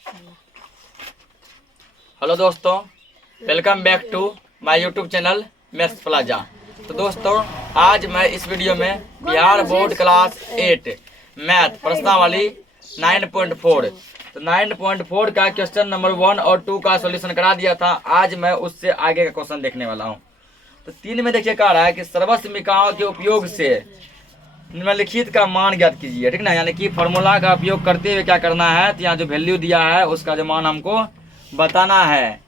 Hello दोस्तों, welcome back to my YouTube channel maths plaza. तो दोस्तों, आज मैं इस वीडियो में बिहार बोर्ड क्लास 8 मैथ प्रश्नावली 9.4 तो 9.4 का क्वेश्चन नंबर 1 और 2 का सॉल्यूशन करा दिया था। आज मैं उससे आगे का क्वेश्चन देखने वाला हूँ। तो 3 में देखिए कह रहा है कि सर्वसमीकाओं के उपयोग से निम्नलिखित का मान ज्ञात कीजिए। ठीक ना, यानी कि फॉर्मूला का उपयोग करते हुए क्या करना है, तो यहाँ जो वैल्यू दिया है उसका जो मान हमको बताना है।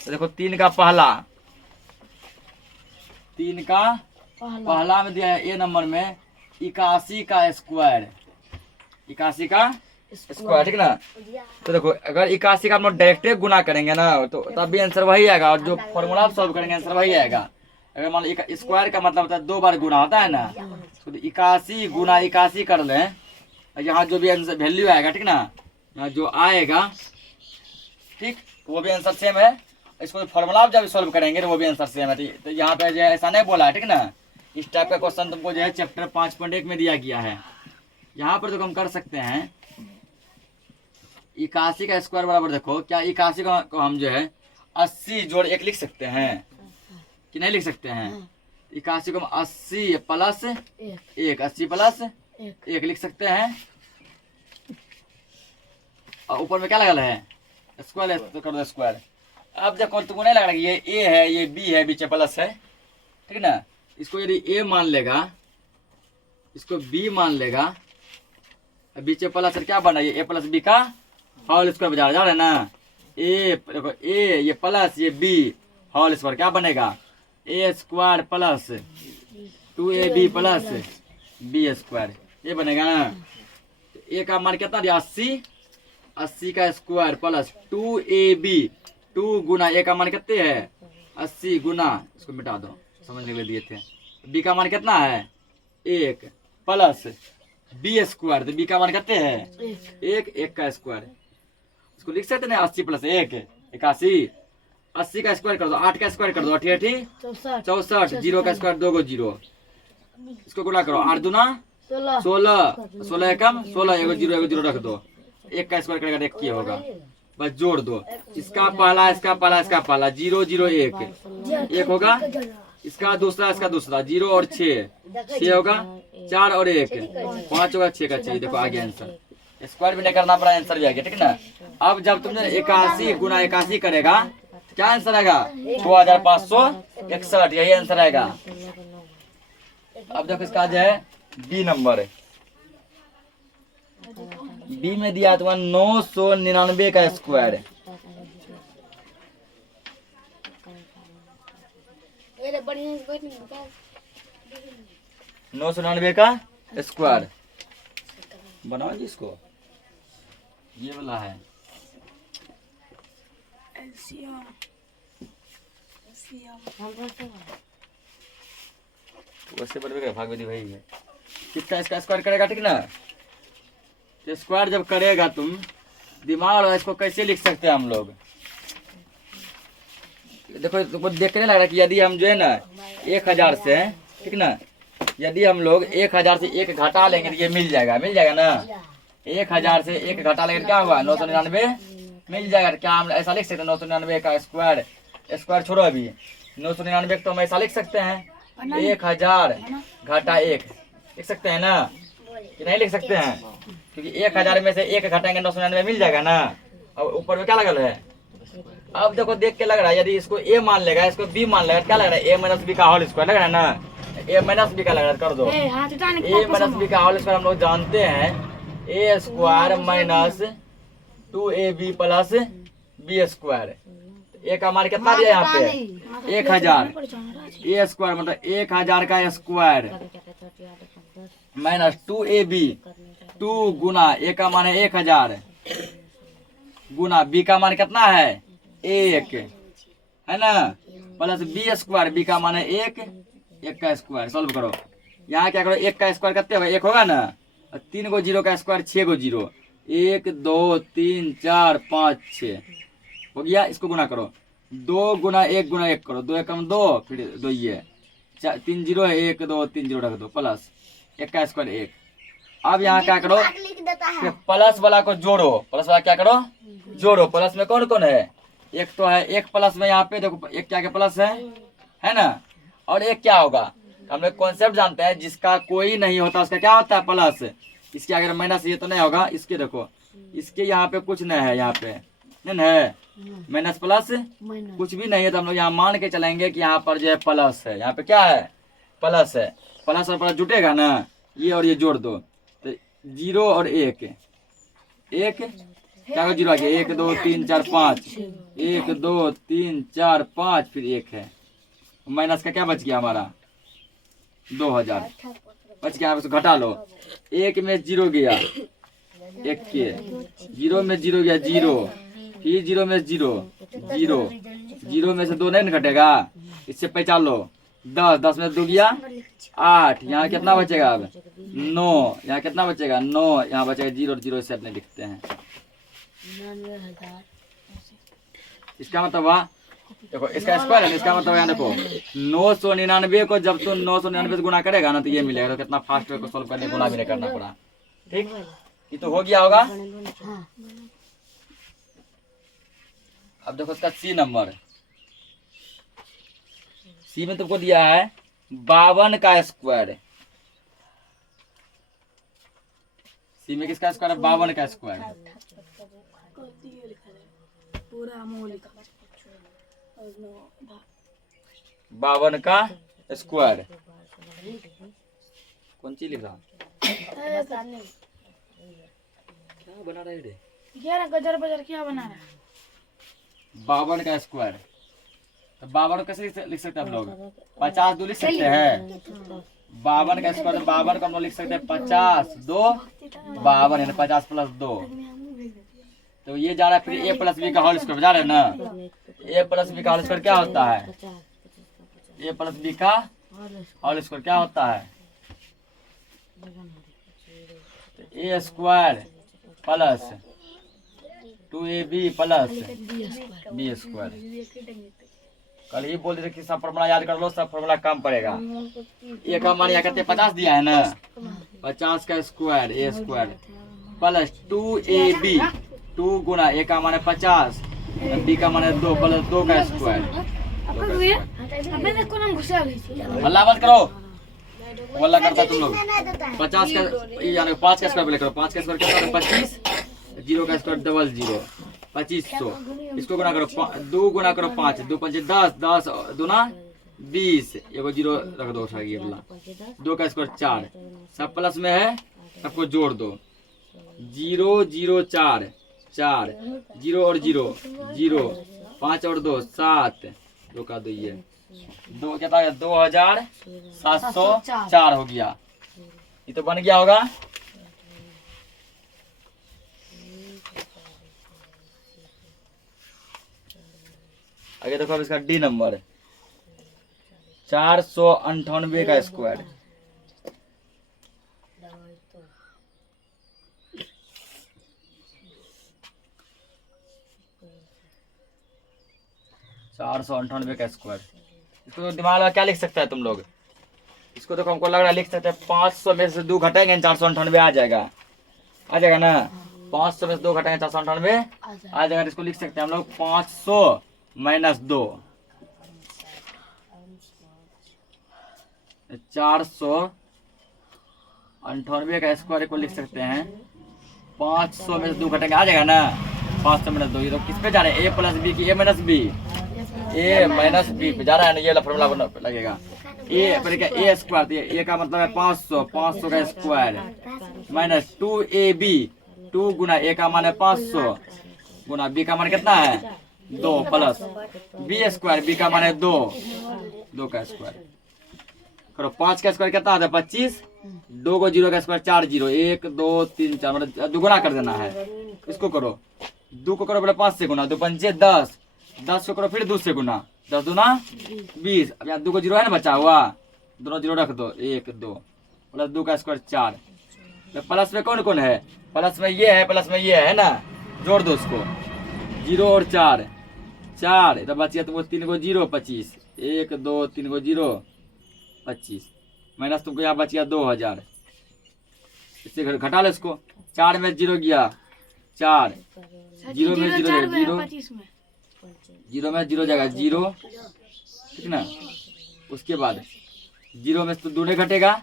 तो देखो 3 का पहला में दिया है ए नंबर में 81 का स्क्वायर, 81 का स्क्वायर। ठीक ना, तो देखो अगर 81 का हम लोग डायरेक्ट गुना करेंगे ना तो तब भी आंसर वही आएगा, और जो फॉर्मूला सॉल्व करेंगे आंसर वही आएगा। अगर मान लो स्क्वायर का मतलब होता है 2 बार गुना होता है ना, तो 81 गुना 81 कर लें, यहाँ जो भी आंसर वैल्यू आएगा, ठीक ना, यहाँ जो आएगा, ठीक, तो वो भी आंसर सेम है। इसको फॉर्मूला जब सॉल्व करेंगे तो वो भी आंसर सेम है। तो यहाँ पे जो है ऐसा नहीं बोला है, ठीक ना। इस टाइप का क्वेश्चन तुमको जो है चैप्टर 5.1 में दिया गया है। यहाँ पर तो हम कर सकते हैं 81 का स्क्वायर बराबर, देखो क्या 81 को हम जो है 80 जोड़ 1 लिख सकते हैं कि नहीं लिख सकते हैं। 81 को हम 80 प्लस 1, 80 प्लस 1 लिख सकते हैं। और ऊपर में क्या लगा है, स्क्वायर है, तो कर दो स्क्वायर। अब देखो तुमको नहीं लग रहा कि ये ए है, ये बी है, बीच में प्लस है, ठीक ना। इसको यदि ए मान लेगा, इसको बी मान लेगा, बीच में प्लस क्या बना, ये ए प्लस बी का होल स्क्वायर बजा रहा है ना। ए देखो ए ये प्लस ये बी होल स्क्वायर क्या बनेगा, A square plus 2ab plus B square, ये बनेगा ना। ए का मान कितना दिया 80, 80 का स्क्वायर प्लस 2ab, 2 गुना ए का मान कितने है 80 गुना, इसको मिटा दो समझने के लिए दिए थे। बी का मान कितना है 1 प्लस बी स्क्वायर, तो बी का मान कितने है 1 का स्क्वायर, इसको लिख सकते हैं 80 प्लस 1 81। 80 का स्क्वायर कर दो, 8 का स्क्वायर कर दो 8 64, 0 का स्क्वायर 2 0, इसको गुना करो 8 दूना 16, 16 कम 16, 1 0 रख दो, 1 का स्क्वायर करेगा 1 किया होगा, बस जोड़ दो। इसका पहला इसका पहला इसका पहला 0 0 1 होगा, इसका दूसरा इसका दूसरा 0 और 6 होगा, 4 और 1 5 होगा, 6 का 6। देखो आ गया आंसर, स्क्वायर भी नहीं करना पड़ा, आंसर भी आ गया, ठीक ना। अब जब तुमने 81 गुना 81 करेगा क्या आंसर आएगा 6561, यही आंसर आएगा। अब देखो इसका जो है बी नंबर, बी में दिया तुम्हारा 999 का स्क्वायर, 999 का स्क्वायर बनाओ जी, इसको ये वाला है वैसे बढ़ेगा भाग विधि वही है। कितना इसका स्क्वायर करेगा, ठीक ना। तो स्क्वायर जब करेगा तुम दिमाग लगा, इसको कैसे लिख सकते हैं हम लोग। देखो तुमको देखने लग रहा है कि यदि हम जो है ना 1000 से, ठीक ना, यदि हम लोग 1000 से 1 घटा लेंगे तो ये मिल जाएगा ना। 1000 से 1 घटा लेंगे क्या हुआ 999 मिल जाएगा। क्या हम ऐसा लिख सकते हैं 999 का स्क्वायर, स्क्वायर छोड़ो अभी, 999 तो हम ऐसा लिख सकते हैं 1000 घटा 1 लिख सकते हैं ना, कि नहीं लिख सकते हैं, क्योंकि 1000 में से 1 घटाएंगे 999 मिल जाएगा ना। और ऊपर में क्या लगल है, अब देखो देख के लग रहा है यदि इसको ए मान लेगा, इसको बी मान लेगा, क्या लग रहा है ए माइनस बी का होल स्क्वायर लग रहा है ना, ए माइनस बी का लग रहा है, कर दो ए माइनस बी का होल स्क्वायर हम लोग जानते हैं A square minus 2ab plus B square. A का मान कितना दिया यहाँ पे 1000, ए स्क्वायर मतलब 1000 का स्क्वायर माइनस 2ab, 2 गुना ए का मान है 1000 गुना बी का मान कितना है 1 है ना, प्लस बी स्क्वायर, बी का मान है 1 का स्क्वायर। सॉल्व करो, यहाँ क्या करो 1 का स्क्वायर कितने होगा 1 होगा ना, 3 गो 0 का स्क्वायर 6 गो 0, 1 2 3 4 5 6 हो गया। इसको गुना करो 2 गुना 1 करो, 2 एकम 2 फिर 2 ये 3 0 है 1 2 3 0 रख दो, प्लस 1 का स्क्वायर 1। अब यहाँ क्या करो प्लस वाला को जोड़ो, प्लस वाला क्या करो जोड़ो। प्लस में कौन कौन है? एक तो है, एक प्लस में यहाँ पे देखो, एक क्या क्या प्लस है ना, और एक क्या होगा, हम लोग कॉन्सेप्ट जानते हैं, जिसका कोई नहीं होता उसका क्या होता है? प्लस। इसके अगर माइनस ये तो नहीं होगा, इसके देखो, इसके यहाँ पे कुछ नहीं है, यहाँ पे नहीं है माइनस प्लस कुछ भी नहीं है, तो हम लोग यहाँ मान के चलेंगे कि यहाँ पर जो है प्लस है, यहाँ पे क्या है? प्लस है। प्लस और प्लस जुटेगा ना, ये और ये जोड़ दो तो 0 और 1 क्या हो? 0 आ गया। 1 2 3 4 5, 1 2 3 4 5, फिर 1 है। माइनस का क्या बच गया हमारा? 2000 बच गया। इसको घटा लो। 1 में 0 गया, 1 के 0 में 0 गया 0, फिर 0 में 0 0, 0 में से 2 नहीं घटेगा, इससे पहचान लो। 10 में 2 गया 8, यहाँ कितना बचेगा? अब 9, यहाँ कितना बचेगा? 9, यहाँ बचेगा 0 और 0 से अपने लिखते हैं। इसका मतलब हुआ, देखो इसका स्क्वायर है, इसका मतलब यहाँ देखो 999 को जब तुम 999 से गुना करेगा ना तो ये मिलेगा। तो कितना फास्ट को सॉल्व करने गुना भी नहीं करना पड़ा। ठीक, ये तो हो गया होगा। अब देखो इसका सी नंबर, सी में तुमको दिया है 52 का स्क्वायर। सी में किसका स्क्वायर है? 52 का स्क्वायर। पूरा 52 का स्क्वायर कौन चीज लिख रहा? क्या बना रहे रे? गजर बजर क्या बना रहा है? 52 का स्क्वायर, तो 52 कैसे लिख सकते हैं हम लोग? 50 2 लिख सकते हैं। 52 का स्क्वायर, 52 को हम लोग लिख सकते हैं 50 2 52, यानी 50 प्लस 2। तो ये जा रहा है, फिर a प्लस बी का होल स्क्वायर जा रहा है ना। a प्लस बी का होल स्क्वायर क्या होता है? a प्लस बी का होल स्क्वायर क्या होता है? तो a square plus 2ab plus B square. कल ही बोल रहे कि सब फॉर्मूला याद कर लो, सब फॉर्मूला कम पड़ेगा। ए का मान यहाँ कहते 50 दिया है ना, 50 का square a square plus 2ab, 2 Guna a का मान है 50, b का मान है 2 प्लस 2 का स्क्वायर। हल्ला मत करो, हल्ला करता तुम लोग। 50 का यानी 5 का स्क्वायर करो, 5 का स्क्वायर क्या होता है? 25, 0 का स्क्वायर 00, 2500। इसको गुना करो, 2 गुना करो 5, 2 5 10, 10 दूना 20, एगो 0 रख दो उठा वाला। 2 का स्क्वायर 4, सब प्लस में है, सबको जोड़ दो। 0 0 4 4, 0 और 0 0, 5 और 2 7, 2 का 2 ये 2 क्या था? 2704 हो गया। ये तो बन गया होगा। आगे देखो अब इसका डी नंबर 498 का स्क्वायर। का स्क्वायर। इसको तो दिमाग लगा क्या लिख सकता है तुम लोग? इसको तो हमको लग रहा है लिख सकते हैं 500 में से 2 घटाएंगे 498 आ जाएगा ना। 500 में से 2 घटाएंगे 498 आ जाएगा। इसको लिख सकते हैं हम लोग 500 माइनस 2, 498 का स्क्वायर को लिख सकते हैं 500 में से 2 घटाएंगे आ जाएगा ना। 500 माइनस 2, ये तो किस पे जा रहे हैं? a प्लस बी की a minus B, a minus B पे जा रहा है ना। ये वाला फॉर्मूला लगेगा a पर क्या? a स्क्वायर, तो ये a का मतलब है 500, 500 का square minus 2ab, 2 Guna a का मान है 500 गुना b का मान कितना है? 2 प्लस b स्क्वायर, b का मान है 2, 2 का स्क्वायर करो। 5 का स्क्वायर कितना आता है? 25, 2 को 0 का स्क्वायर 4 0, 1 2 3 4, मतलब दुगुना कर देना है। इसको करो, 2 को करो पहले 5 से गुना, 2 पंचे 10, 10 को करो फिर 2 से गुना, 10 दूना 20। अब यहाँ 2 को 0 है ना बचा हुआ, दोनों 0 रख दो, 1 2 प्लस 2 का स्क्वायर 4। तो प्लस में कौन कौन है? प्लस में ये है, प्लस में ये है ना, जोड़ दो उसको। 0 और 4 4, तो बच गया तुमको 3 को 0 25, 1 2 3 को 0 25, माइनस तुमको यहाँ बच गया 2000। इससे घटा लो इसको। 4 में 0 गया 4, जीरो में जीरो चार जाएगा जीरो, 25 में। जीरो में जीरो जाएगा जीरो, ठीक ना। उसके बाद जीरो में तो 2 नहीं घटेगा,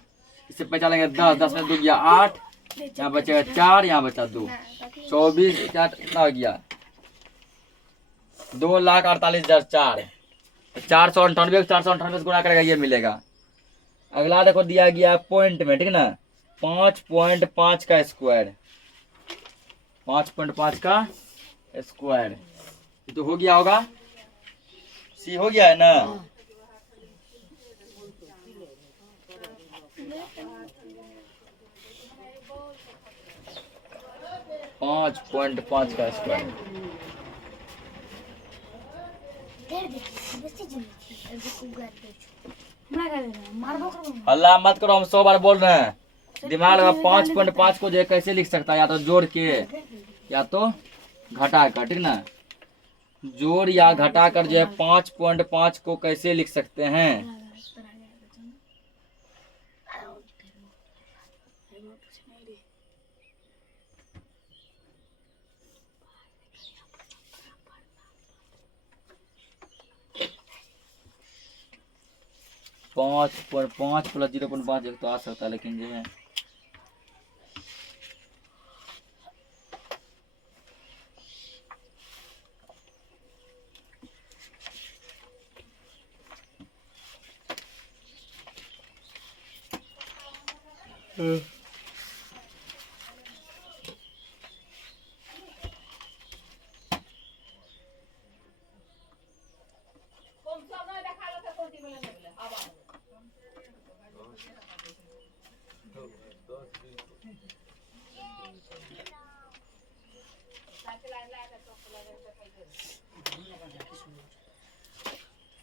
इससे बचा लेंगे 10, 10 में 2 गया 8, यहाँ बचेगा 4, यहाँ बचा 2, 24, क्या कितना हो गया 2,48,004। 498 498 से गुणा करेगा ये मिलेगा। अगला देखो दिया गया पॉइंट में, ठीक ना, 5.5 का स्क्वायर, 5.5 का स्क्वायर, ये तो हो गया होगा, सी हो गया है ना। 5.5 का स्क्वायर, हल्ला मत करो, हम 100 बार बोल रहे हैं। दिमाग लगा 5.5 को जो है कैसे लिख सकता है, या तो जोड़ के या तो घटा कर, ठीक ना। जोड़ या घटा कर जो है 5.5 को कैसे लिख सकते हैं। 5.5 प्लस 0.5 एक तो आ सकता है, लेकिन जो है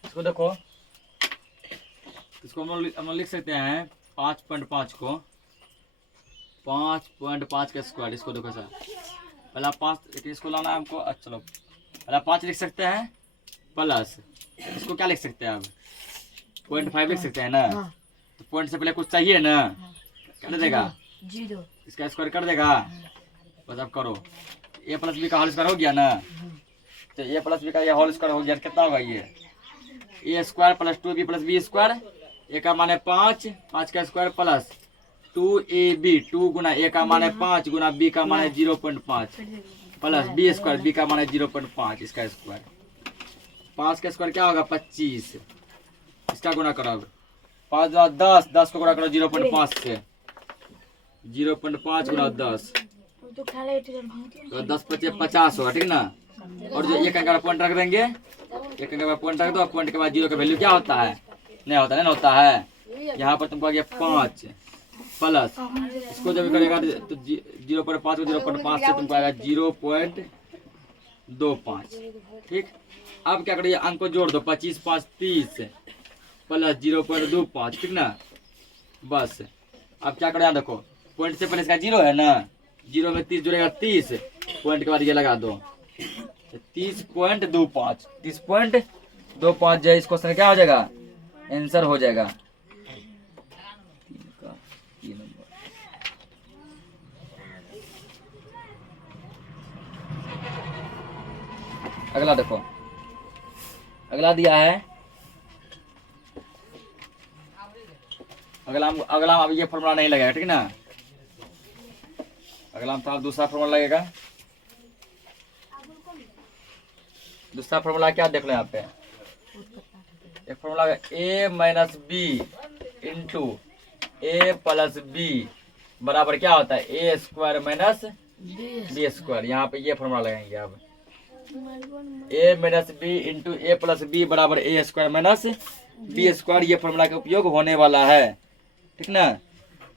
इसको देखो, इसको हम लोग लिख सकते हैं 5.5 को 5.5 का स्क्वायर। इसको देखो सर, पहला 5, इसको लाना है हमको। अच्छा चलो, पहला 5 लिख सकते हैं प्लस, इसको क्या लिख सकते हैं अब 0.5 लिख सकते हैं ना। तो पॉइंट से पहले कुछ चाहिए ना, कर देगा जीरो, इसका स्क्वायर कर देगा। बस अब करो, a प्लस बी का होल स्क्वायर हो गया ना। तो a प्लस बी का ये होल स्क्वायर हो गया, कितना होगा ये a square plus 2b plus B square, a का मान है 5, 5 का square plus 2ab, 2 Guna a का मान है 5 गुना b का मान है 0.5 प्लस b स्क्वायर, b का मान है 0.5, इसका स्क्वायर। 5 का स्क्वायर क्या होगा 25, इसका गुना करो अब 5 10, 10 को गुना करो 0.5 से, 0.5 गुना 10 तो 10 25 50 होगा, ठीक ना। और जो एक अंक का पॉइंट रख देंगे, एक अंक का पॉइंट रख दो, पॉइंट के बाद जीरो का वैल्यू क्या होता है, नहीं होता, नहीं होता है। यहाँ पर तुमको आ गया 5 प्लस, इसको जब करेगा तो 0.5 को 0.5 से तुमको आएगा 0.25, ठीक। अब क्या करिए, अंक को जोड़ दो, 25 5 30 प्लस 0.25, ठीक ना। बस अब क्या करें, देखो पॉइंट से पहले इसका 0 है ना, 0 में 30 जुड़ेगा 30, पॉइंट के बाद ये लगा दो 30.25, 30.25 जो इस क्वेश्चन क्या हो जाएगा, आंसर हो जाएगा। अगला देखो, अगला दिया है, अगला अब ये फॉर्मूला नहीं लगेगा, ठीक ना। अगला तो दूसरा फॉर्मूला लगेगा। दूसरा फॉर्मूला क्या देख लो यहाँ पे, एक formula a minus B into A plus B बराबर क्या होता है A square minus B square. यहाँ पे ये फॉर्मूला लगाएंगे अब, a minus B into A plus B बराबर A square minus B square. ये फॉर्मूला का उपयोग होने वाला है, ठीक ना।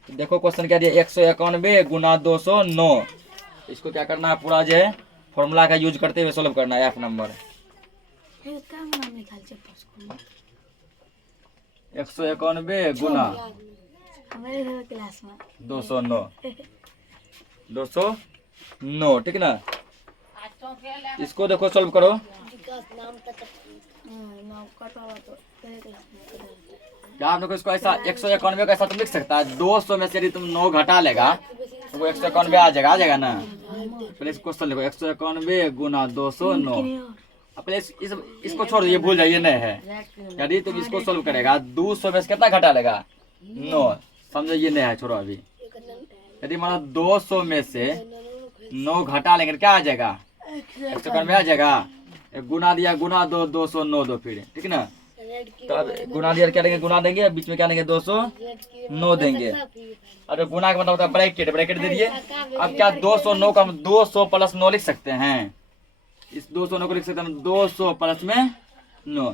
तो देखो क्वेश्चन क्या दिया, 191 गुना 209। इसको क्या करना है, पूरा जो है फॉर्मूला का यूज करते हुए सोल्व करना है। F नंबर 191 गुना 209, ठीक ना। इसको देखो सोल्व करो, क्या आप लोग इसको ऐसा 191 का ऐसा तुम लिख सकता है, 200 में से यदि तुम 9 घटा लेगा तो वो 191 आ जाएगा ना। पहले इस क्वेश्चन लिखो 191 गुना 209। अब पहले इसको छोड़ दो, ये भूल जाइए नहीं है। यदि तुम इसको सोल्व करेगा 200 में से कितना घटा लेगा 9, समझो ये नहीं है, छोड़ो अभी। यदि मानो 200 में से 9 घटा लेंगे तो क्या आ जाएगा 191 आ जाएगा। गुना दिया गुना 209 दो फिर, ठीक है ना। तो अब गुना दिया क्या देंगे, गुना देंगे, बीच में क्या देंगे 209 देंगे। और गुना का मतलब होता है ब्रैकेट, ब्रैकेट दे दिए। अब क्या 209 का 200 प्लस 9 लिख सकते हैं। इस 209 को लिख सकते हैं 200 प्लस में 9।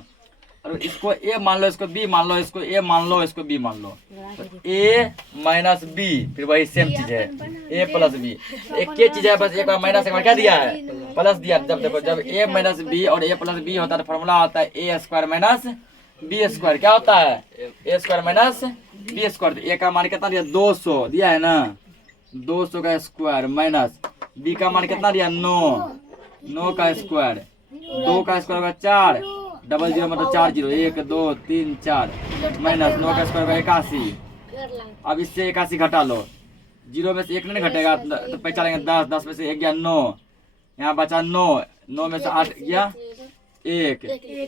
और इसको ए मान लो, इसको बी मान लो, इसको ए मान लो, इसको बी मान लो। तो ए माइनस बी, फिर वही सेम चीज है ए प्लस बी। एक ही चीज है, बस एक बार माइनस एक बार क्या दिया है प्लस दिया। जब देखो जब ए माइनस बी और ए प्लस बी होता है तो फॉर्मूला होता है A square minus B square. क्या होता है A square minus B square. A का मान कितना दिया 200 दिया है ना, 200 का स्क्वायर माइनस बी का मान कितना दिया 9 का स्क्वायर। 2 का स्क्वायर होगा 4, डबल जीरो मतलब 4 जीरो, 1 2 3 4 माइनस 9 का स्क्वायर होगा 81। अब इससे 81 घटा लो, जीरो में से 1 नहीं घटेगा तो पैसा लेंगे 10, 10 में से 1 गया 9, यहाँ बचा 9, 9 में से 8 गया 1,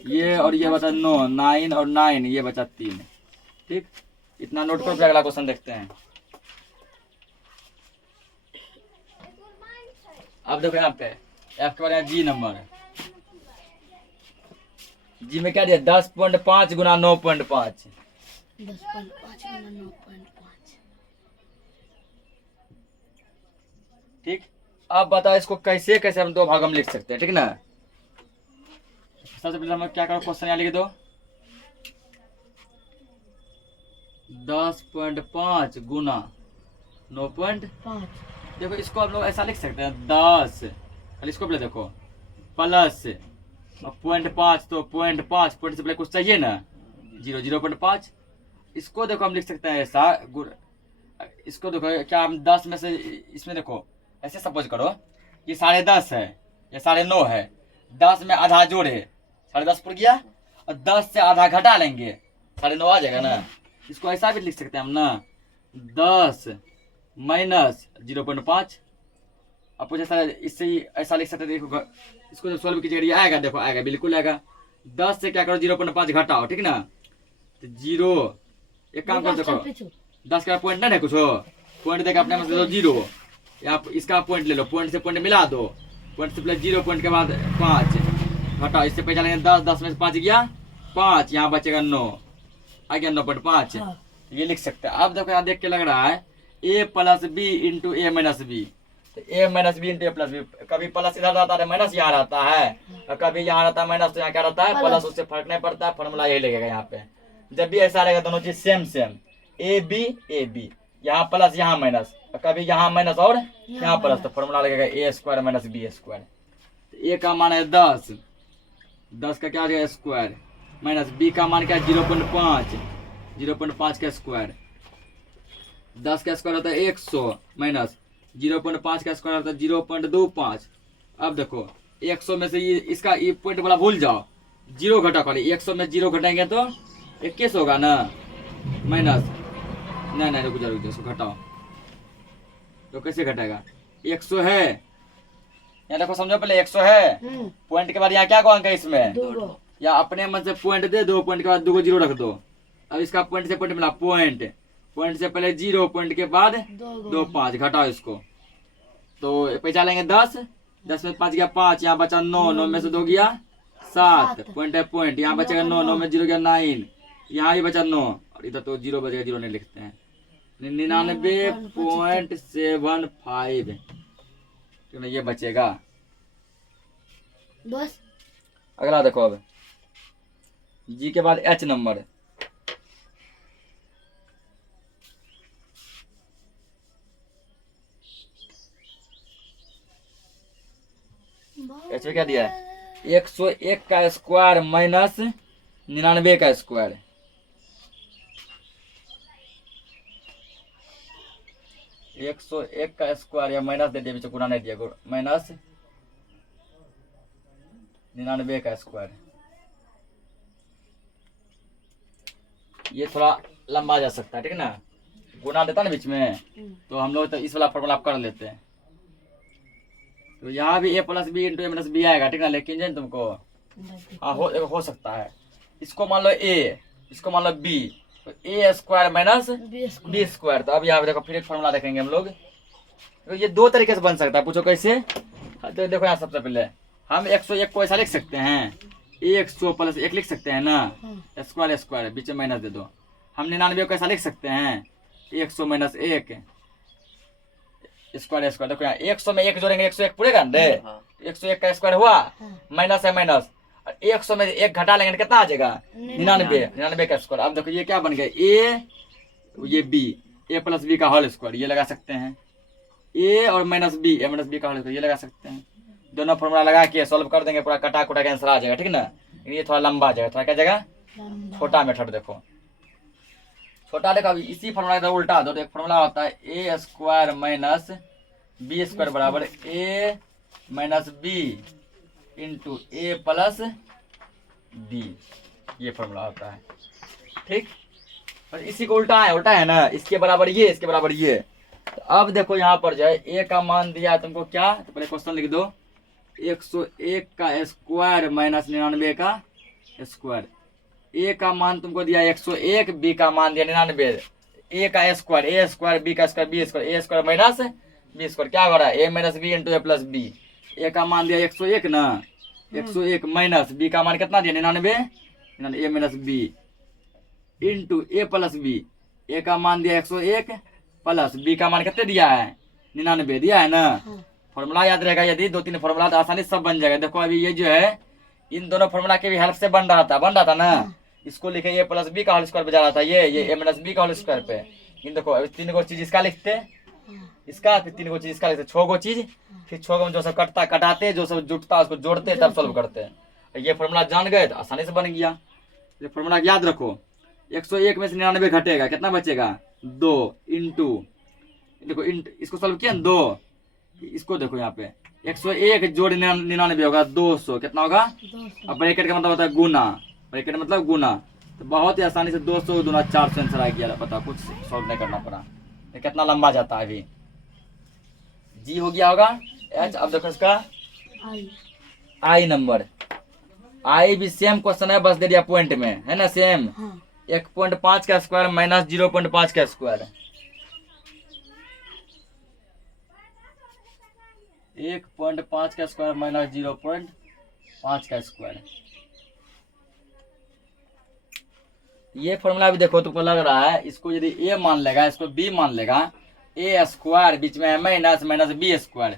ये और ये बचा 9, 9 और 9 ये बचा 3। ठीक, इतना नोट करो, फिर अगला क्वेश्चन देखते हैं। अब देखो यहाँ पे एफ के बारे में जी नंबर, जी में क्या दिया 10.5 गुना 9.5। 10.5 गुना 9.5। ठीक, अब बताओ इसको कैसे कैसे हम दो भागों में लिख सकते हैं, ठीक ना। सबसे पहले हम क्या करो, क्वेश्चन यहाँ लिख दो 10.5 गुना 9.5। देखो इसको हम लोग ऐसा लिख सकते हैं 10, इसको पहले देखो प्लस 0.5, तो 0.5 पॉइंट से पहले कुछ चाहिए ना 0.5। इसको देखो हम लिख सकते हैं ऐसा, इसको देखो क्या हम 10 में से इसमें देखो ऐसे सपोज करो ये 10.5 है, ये 9.5 है, 10 में आधा जोड़े 10.5 पड़ गया, और 10 से आधा घटा लेंगे 9.5 आ जाएगा ना। इसको ऐसा भी लिख सकते हैं हम ना 10 माइनस 0.5। अब कुछ ऐसा इससे ही ऐसा लिख सकते हैं, देखो इसको जब सॉल्व कीजिएगा आएगा, देखो आएगा बिल्कुल आएगा। 10 से क्या करो 0.5 घटाओ, ठीक ना। तो 0 एक काम करो, देखो 10 का पॉइंट नहीं है कुछ हो, पॉइंट देकर अपने में से दो 0, या इसका पॉइंट ले लो, पॉइंट से पॉइंट मिला दो, पॉइंट से प्लस 0 पॉइंट के बाद 5 घटाओ, इससे पैसा लेंगे 10, 10 में से 5 गया 5, यहाँ बचेगा 9 आ गया 9.5। ये लिख सकते हैं। अब देखो यहाँ देख के लग रहा है ए plus B into A minus B, तो ए minus B into A plus B, कभी प्लस इधर रहता है माइनस यहाँ रहता है, और कभी यहाँ रहता है माइनस, तो यहाँ क्या रहता है प्लस, उससे फर्क नहीं पड़ता है, फॉर्मूला यही लगेगा यहाँ पे। जब भी ऐसा रहेगा दोनों चीज सेम सेम, ए बी यहाँ प्लस यहाँ माइनस, कभी यहाँ माइनस और यहाँ प्लस, तो फॉर्मूला लगेगा ए स्क्वायर माइनस बी स्क्वायर। तो ए का मान है 10, 10 का क्या आ जाएगा स्क्वायर, माइनस बी का मान क्या 0.5, 0.5 का स्क्वायर, 10 का स्क्वायर होता है 100 माइनस 0.5 का स्क्वायर होता है 0.25। अब देखो 100 में से ये इसका ये पॉइंट वाला भूल जाओ, 0 घटा कर 100 में 0 घटाएंगे तो 21 होगा ना, माइनस नहीं रुक जाओ इसको घटाओ, तो कैसे घटेगा 100 है, यहाँ देखो समझो पहले 100 है, पॉइंट के बाद यहाँ क्या अंक है इसमें, या अपने मन से पॉइंट दे दो, पॉइंट के बाद 2 0 रख दो। अब इसका पॉइंट से पॉइंट मिला, पॉइंट से पहले 0, पॉइंट के बाद 2 5 घटाओ इसको, तो पैसा लेंगे 10, 10 में 5 गया 5, यहाँ बचा 9, 9 में से 2 गया 7, पॉइंट है पॉइंट, यहाँ बचेगा 9, 9 में 0 गया 9, यहाँ ही बचा 9, और इधर तो 0 बचेगा 0 नहीं लिखते हैं, 99.75 ये बचेगा बस। अगला देखो अब जी के बाद एच नंबर, एच में क्या दिया है 101 का स्क्वायर माइनस 99 का स्क्वायर, 101 का स्क्वायर या माइनस दे दिया, बीच गुना नहीं दिया, माइनस 99 का स्क्वायर। ये थोड़ा लंबा जा सकता है, ठीक है ना, गुना देता ना बीच में, तो हम लोग तो इस वाला फॉर्मूला कर लेते हैं। तो यहाँ भी a plus B into A minus B आएगा, ठीक ना। लेकिन जो तुमको हाँ हो सकता है, इसको मान लो a, इसको मान लो b, तो a square minus B square. तो अब यहाँ पे देखो फिर एक फॉर्मूला देखेंगे हम लोग। तो ये दो तरीके से बन सकता है, पूछो कैसे। तो देखो यहाँ सबसे पहले हम 101 को ऐसा लिख सकते हैं, 100 प्लस 1 लिख सकते हैं ना, स्क्वायर स्क्वायर बीच में माइनस दे दो। हम 99 को ऐसा लिख सकते हैं, 100 माइनस 1 स्क्वायर स्क्वायर। देखो यहाँ 100 में 1 जोड़ेंगे 101 पूरे कर दे, 101 का स्क्वायर हुआ, माइनस है माइनस, और 100 में 1 घटा लेंगे कितना आ जाएगा 99 का स्क्वायर। अब देखो ये क्या बन गया, ये बी, a प्लस बी का होल स्क्वायर, ये लगा सकते हैं। a और minus B, a minus B का होल स्क्वायर, ये लगा सकते हैं। दोनों फॉर्मूला लगा के सॉल्व कर देंगे, पूरा कटा कुटा के आंसर आ जाएगा, ठीक ना। ये थोड़ा लंबा आ जाएगा, थोड़ा क्या जाएगा छोटा मेथड। देखो छोटा, देखो अभी इसी फॉर्मूला का उल्टा दो। तो एक फॉर्मूला होता है a square minus B square बराबर a minus B into A plus B, ये फॉर्मूला होता है, ठीक। और इसी को उल्टा है ना, इसके बराबर ये, इसके बराबर ये। तो अब देखो यहाँ पर जो है a का मान दिया है तुमको क्या, तो पहले क्वेश्चन लिख दो, 101 का स्क्वायर माइनस 99 का स्क्वायर। a का मान तुमको दिया 101, b का मान दिया 99, a का स्क्वायर b का square b square, a square minus b square, क्या हो रहा है a minus B into A plus B. a का मान दिया 101 ना, 101 माइनस b का मान कितना दिया 99, a minus B into A plus B. a का मान दिया 101 प्लस b का मान कितने दिया है 99 दिया है ना। फॉर्मूला याद रहेगा, यदि 2-3 फॉर्मूला तो आसानी से सब बन जाएगा। देखो अभी ये जो है इन दोनों फॉर्मूला के भी हेल्प से बन रहा था ना। इसको लिखे ए प्लस बी का होल स्क्वायर पे जा रहा था, ये ए माइनस बी का होल स्क्वायर पे। इन देखो अभी 3 गो चीज इसका लिखते, इसका, फिर 3 गो चीज इसका लिखते, 6 गो चीज, फिर 6 गो में जो सब कटाते, जो सब जुटता उसको जोड़ते, तब सॉल्व करते। ये फॉर्मूला जान गए तो आसानी से बन गया। ये फॉर्मूला याद रखो, 101 में से 99 घटेगा, कितना बचेगा 2 इंटू, देखो इसको सॉल्व किया 2, इसको देखो यहाँ पे 101 जोड़ 99 होगा 200, कितना होगा। अब ब्रैकेट का मतलब होता है गुना, ब्रैकेट मतलब गुना। तो बहुत ही आसानी से 200 गुना 400 आंसर आ गया, पता कुछ सॉल्व नहीं करना पड़ा। तो कितना लंबा जाता है, अभी जी हो गया होगा एच। अब देखो इसका आई नंबर, आई भी सेम क्वेश्चन है, बस दे दिया पॉइंट में, है ना सेम। 1.5 का स्क्वायर माइनस 0.5 का स्क्वायर, 1.5 का स्क्वायर माइनस 0.5 का स्क्वायर। ये फॉर्मूला भी देखो तुमको लग रहा है, इसको यदि a मान लेगा, इसको b मान लेगा, a स्क्वायर बीच में है माइनस माइनस बी स्क्वायर।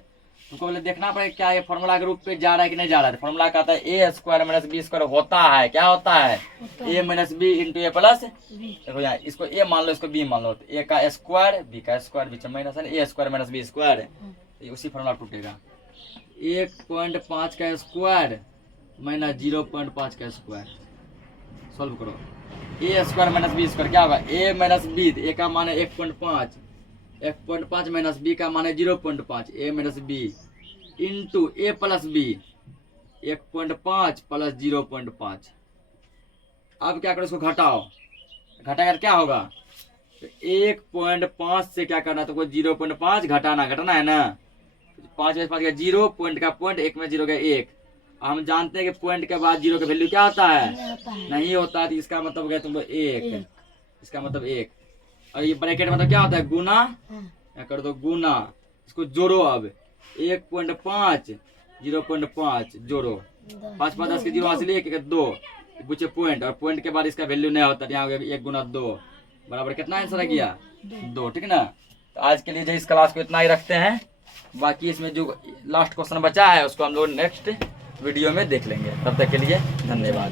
तुमको पहले देखना पड़ेगा क्या ये फॉर्मूला के रूप पे जा रहा है कि नहीं जा रहा है। फॉर्मूला कहता है a square minus B square होता है, क्या होता है a minus B into A plus. देखो यहाँ इसको a मान लो, इसको b मान लो, तो a का स्क्वायर b का स्क्वायर बीच में माइनस है, a square minus B square, उसी फॉर्मूला टूटेगा। 1.5 का स्क्वायर माइनस 0.5 का स्क्वायर, सॉल्व करो। ए स्क्वायर माइनस बी स्क्वायर क्या होगा, a माइनस बी, ए का मान है 1.5, 1.5 माइनस बी का मान है 0.5, a minus B into A plus B, 1.5 plus 0.5। अब क्या करो, इसको घटाओ, घटाकर क्या होगा, 1.5 से क्या करना, तो 0.5 घटाना है ना। 5 में 5 का 0, पॉइंट का पॉइंट, 1 में 0 का 1। हम जानते हैं कि पॉइंट के बाद 0 का वैल्यू क्या होता है, नहीं होता है। तो इसका मतलब हो गया तुमको 1, इसका मतलब 1। और ये ब्रैकेट मतलब क्या होता है, गुना, क्या कर दो गुना, इसको जोड़ो। अब 1.5 0.5 जोड़ो, 5 5 10 के 0 हासिल 1 2 पूछे पॉइंट, और पॉइंट के बाद इसका वैल्यू नहीं होता, यहाँ हो गया 1 गुना 2 बराबर कितना आंसर आ गया 2, ठीक ना। तो आज के लिए जो इस क्लास को इतना ही रखते हैं, बाकी इसमें जो लास्ट क्वेश्चन बचा है उसको हम लोग नेक्स्ट वीडियो में देख लेंगे। तब तक के लिए धन्यवाद।